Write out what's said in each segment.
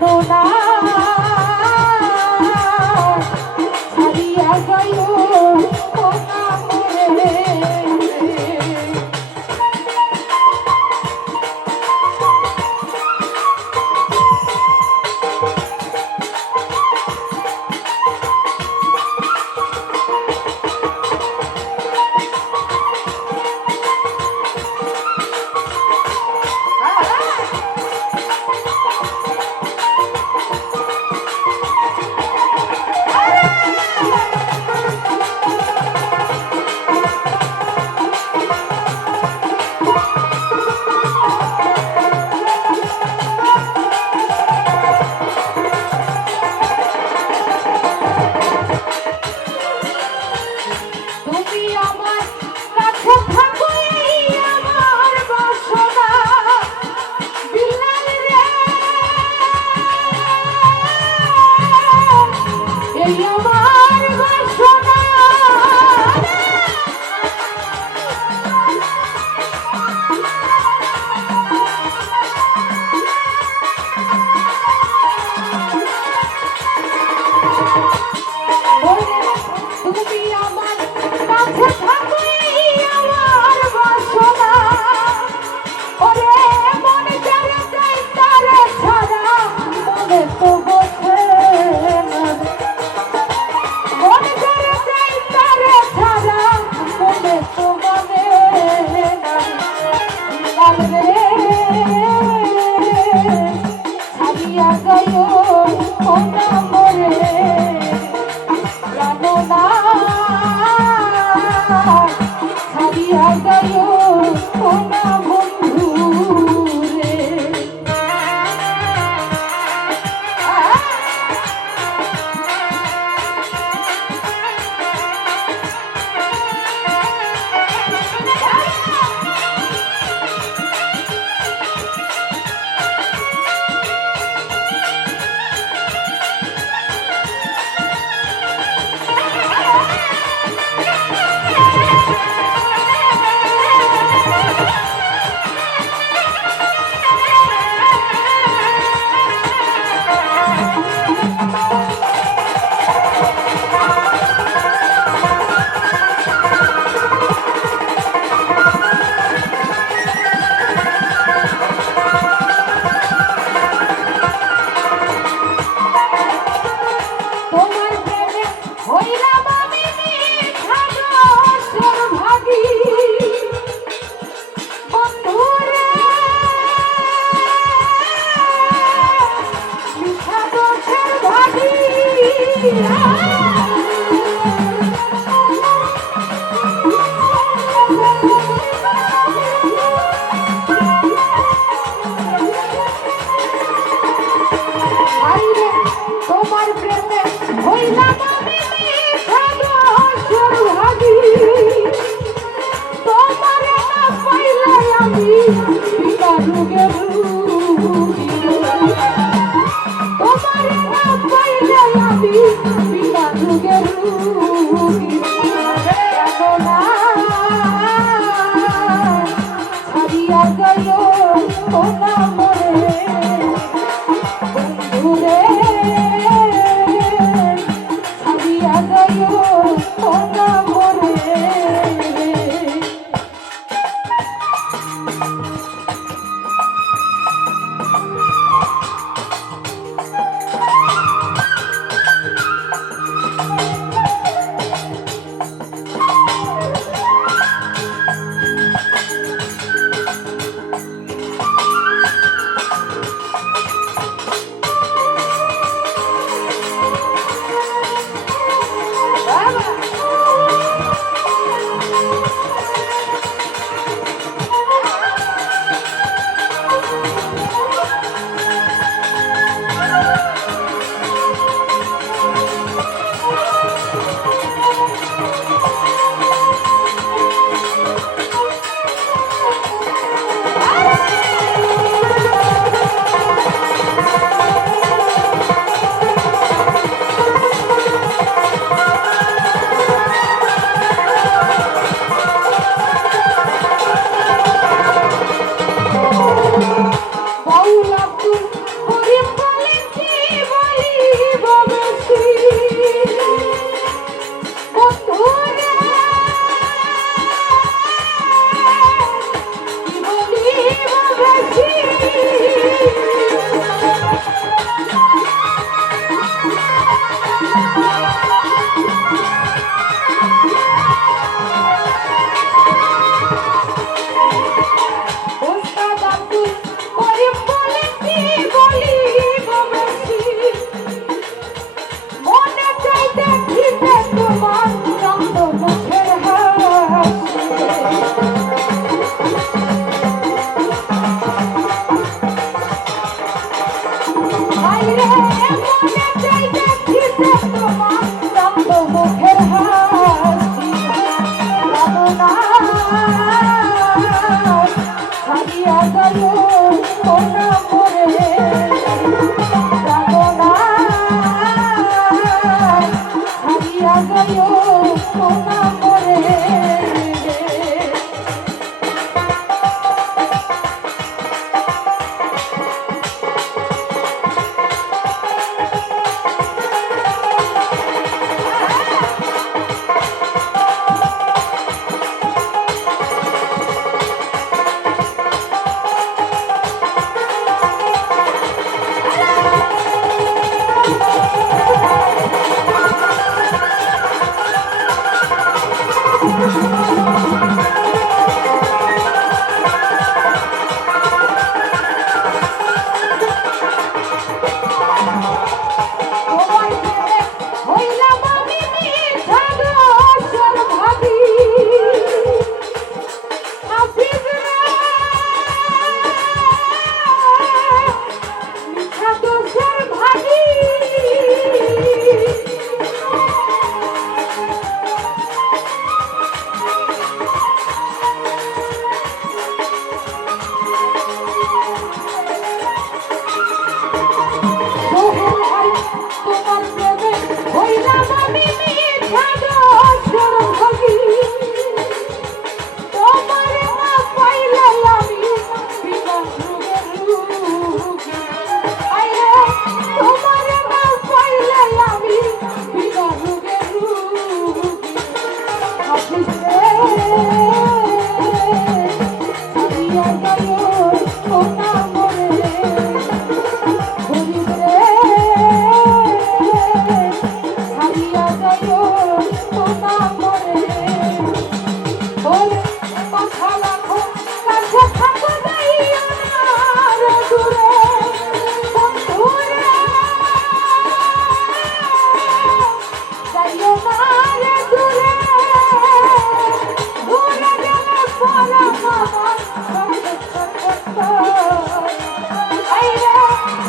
のな Oh, ছাড়িয়া Oh,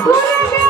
我的心